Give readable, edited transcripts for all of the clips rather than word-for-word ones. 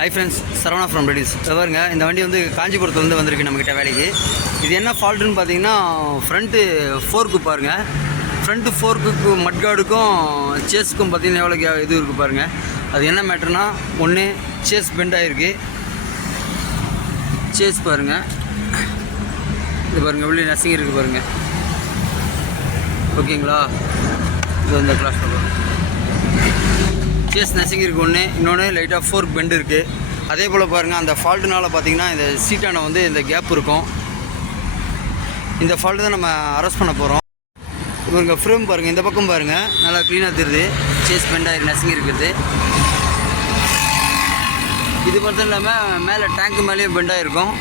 High friends, Saravana from ரெடிஸ். பாருங்க, இந்த வண்டி வந்து காஞ்சிபுரத்துலேருந்து வந்திருக்கு நம்மக்கிட்ட வேலைக்கு. இது என்ன ஃபால்ட்டுன்னு பார்த்தீங்கன்னா, ஃப்ரண்ட்டு ஃபோர்க்கு பாருங்கள். ஃப்ரண்ட்டு ஃபோர்க்கு மட்கார்டுக்கும் சேஸுக்கும் பார்த்தீங்கன்னா எவ்வளோ இது இருக்குது பாருங்கள். அது என்ன மேட்டர்னா, ஒன்று சேஸ் பெண்ட் ஆகிருக்கு. சேஸ் பாருங்கள், இது பாருங்கள் உள்ளே நசிங்கி இருக்குது பாருங்கள். ஓகேங்களா? இது இந்த கிளாஸ் சேஸ் நசிங்கி இருக்குது ஒன்று. இன்னொன்று லைட்டாக ஃபோர்க் பெண்டு இருக்குது. அதே போல் பாருங்கள், அந்த ஃபால்ட்டுனால பார்த்தீங்கன்னா இந்த சீட்டான வந்து இந்த கேப் இருக்கும். இந்த ஃபால்ட்டு தான் நம்ம அரெஸ்ட் பண்ண போகிறோம். இவங்க ஃப்ரேம் பாருங்கள், இந்த பக்கம் பாருங்கள், நல்லா க்ளீனாக தெரியுது. சேஸ் பெண்டாக நசிங்கி இருக்குது. இது மட்டும் இல்லாமல் மேலே டேங்க்கு மேலேயும் பெண்டாக இருக்கும்.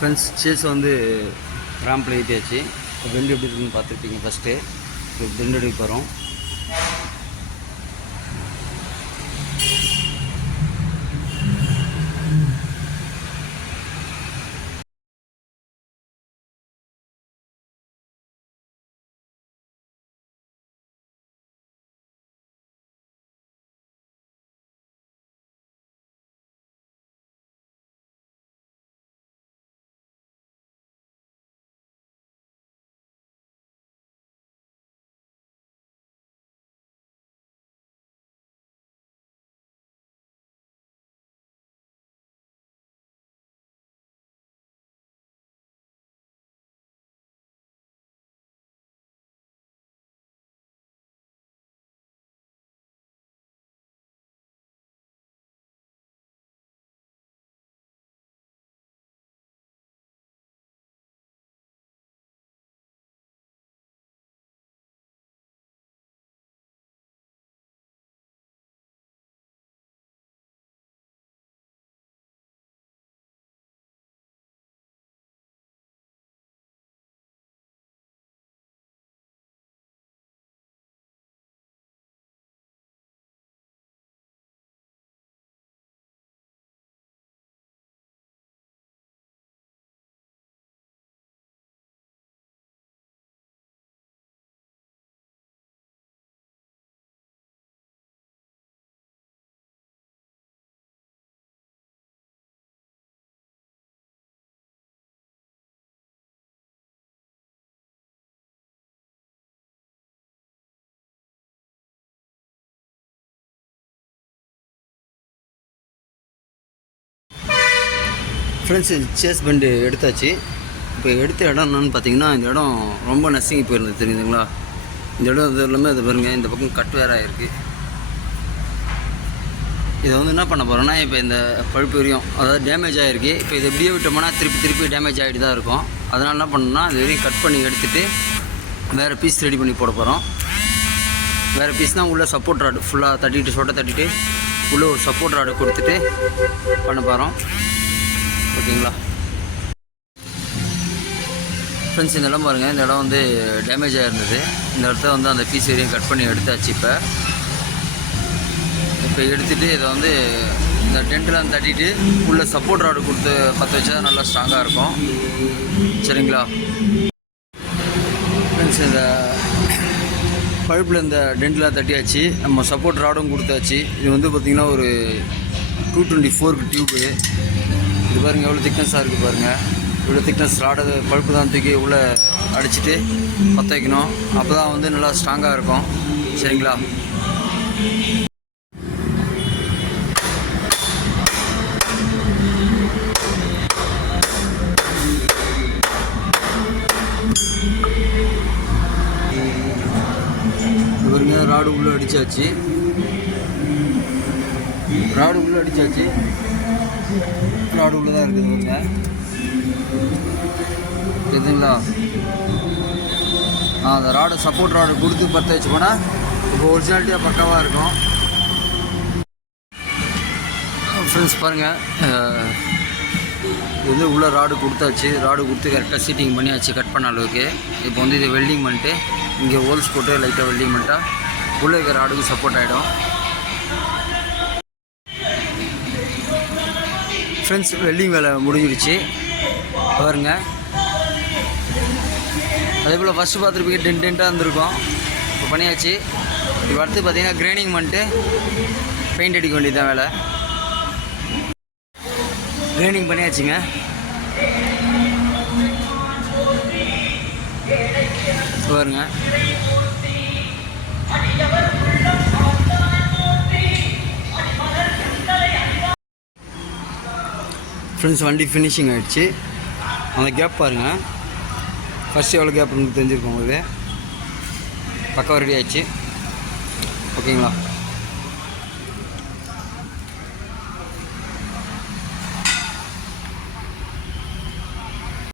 ஃப்ரெண்ட்ஸ், சேஸ் வந்து ரேம்பில் ஏற்றியாச்சு. பெண்டு எப்படி இருக்குன்னு பார்த்துருப்பீங்க. ஃபஸ்ட்டு பெண்டு எடுக்க போகிறோம். ஃப்ரெண்ட்ஸு, சேஸ் பெண்டு எடுத்தாச்சு. இப்போ எடுத்த இடம் என்னன்னு பார்த்தீங்கன்னா, இந்த இடம் ரொம்ப நசுங்கி போயிருந்தது தெரியுதுங்களா. இந்த இடம் இது எல்லாமே அது பாருங்கள், இந்த பக்கம் கட் வேற ஆகிருக்கு. இதை வந்து என்ன பண்ண போகிறோன்னா, இப்போ இந்த பழுப்பு வரையும் அதாவது டேமேஜ் ஆகிருக்கு. இப்போ இதை எப்படியே விட்டோம்னா திருப்பி டேமேஜ் ஆகிட்டு தான் இருக்கும். அதனால் என்ன பண்ணணும்னா, இது வரையும் கட் பண்ணி எடுத்துகிட்டு வேறு பீஸ் ரெடி பண்ணி போட போகிறோம். வேறு பீஸ்னால் உள்ளே சப்போர்ட் ராடு ஃபுல்லாக தட்டிட்டு உள்ளே ஒரு சப்போர்ட் ராடு கொடுத்துட்டு பண்ண போகிறோம். ஓகேங்களா ஃப்ரெண்ட்ஸ், இந்த இடம் பாருங்கள். இந்த இடம் வந்து டேமேஜ் ஆகிருந்தது. இந்த இடத்த வந்து அந்த பீஸ் வரையும் கட் பண்ணி எடுத்தாச்சு. இப்போ எடுத்துகிட்டு இதை வந்து இந்த டென்ட்டில் தட்டிட்டு உள்ளே சப்போர்ட் ராடு கொடுத்து பற்ற வச்சா நல்லா ஸ்ட்ராங்காக இருக்கும். சரிங்களா ஃப்ரெண்ட்ஸ், இந்த பழுப்பில் இந்த டென்ட்டில் தட்டியாச்சு. நம்ம சப்போர்ட் ராடும் கொடுத்தாச்சு. இது வந்து பார்த்திங்கன்னா ஒரு 224 டியூப்பு. இது பாருங்கள் எவ்வளோ திக்னஸாக இருக்குது பாருங்கள். இவ்வளோ திக்னஸ் ராடு பழுப்பு தான் தூக்கி உள்ளே அடிச்சுட்டு பற்ற வைக்கணும். அப்போ தான் வந்து நல்லா ஸ்ட்ராங்காக இருக்கும். சரிங்களா பாருங்க, ராடு உள்ளே அடித்தாச்சு. ராடு உள்ளே தான் இருக்குது பாருங்க. இதுங்களா அந்த ராடு சப்போர்ட் ராடு கொடுத்து பற்ற வச்சு போனால் இப்போ ஒரிஜினாலிட்டியாக பக்காவாக இருக்கும். ஃப்ரெண்ட்ஸ் பாருங்கள், இது வந்து உள்ளே ராடு கொடுத்தாச்சு. ராடு கொடுத்து கரெக்டாக சீட்டிங் பண்ணியாச்சு கட் பண்ண அளவுக்கு. இப்போ வந்து இதை வெல்டிங் பண்ணிட்டு இங்கே ஹோல்ஸ் போட்டு லைட்டாக வெல்டிங் பண்ணிட்டா உள்ளே இருக்கிற ராடுக்கு சப்போர்ட் ஆகிடும். ஃப்ரெண்ட்ஸ், வெல்டிங் வேலை முடிஞ்சிடுச்சு பாருங்க. அதே போல் ஃபஸ்ட்டு பார்த்துருப்பீங்க டென்ட்டாக இருந்திருக்கும். இப்போ பண்ணியாச்சு. இப்போ அடுத்து பார்த்தீங்கன்னா கிரைண்டிங் பண்ணிட்டு பெயிண்ட் அடிக்க வேண்டியது தான் வேலை. கிரைண்டிங் பண்ணியாச்சுங்க. பாருங்க ஃப்ரெண்ட்ஸ், வண்டி ஃபினிஷிங் ஆகிடுச்சு. அந்த கேப் பாருங்கள். ஃபஸ்ட்டு எவ்வளோ கேப் தெரிஞ்சிருக்கோம் உங்களுக்கு. பக்கம் ரெடி ஆகிடுச்சு. ஓகேங்களா.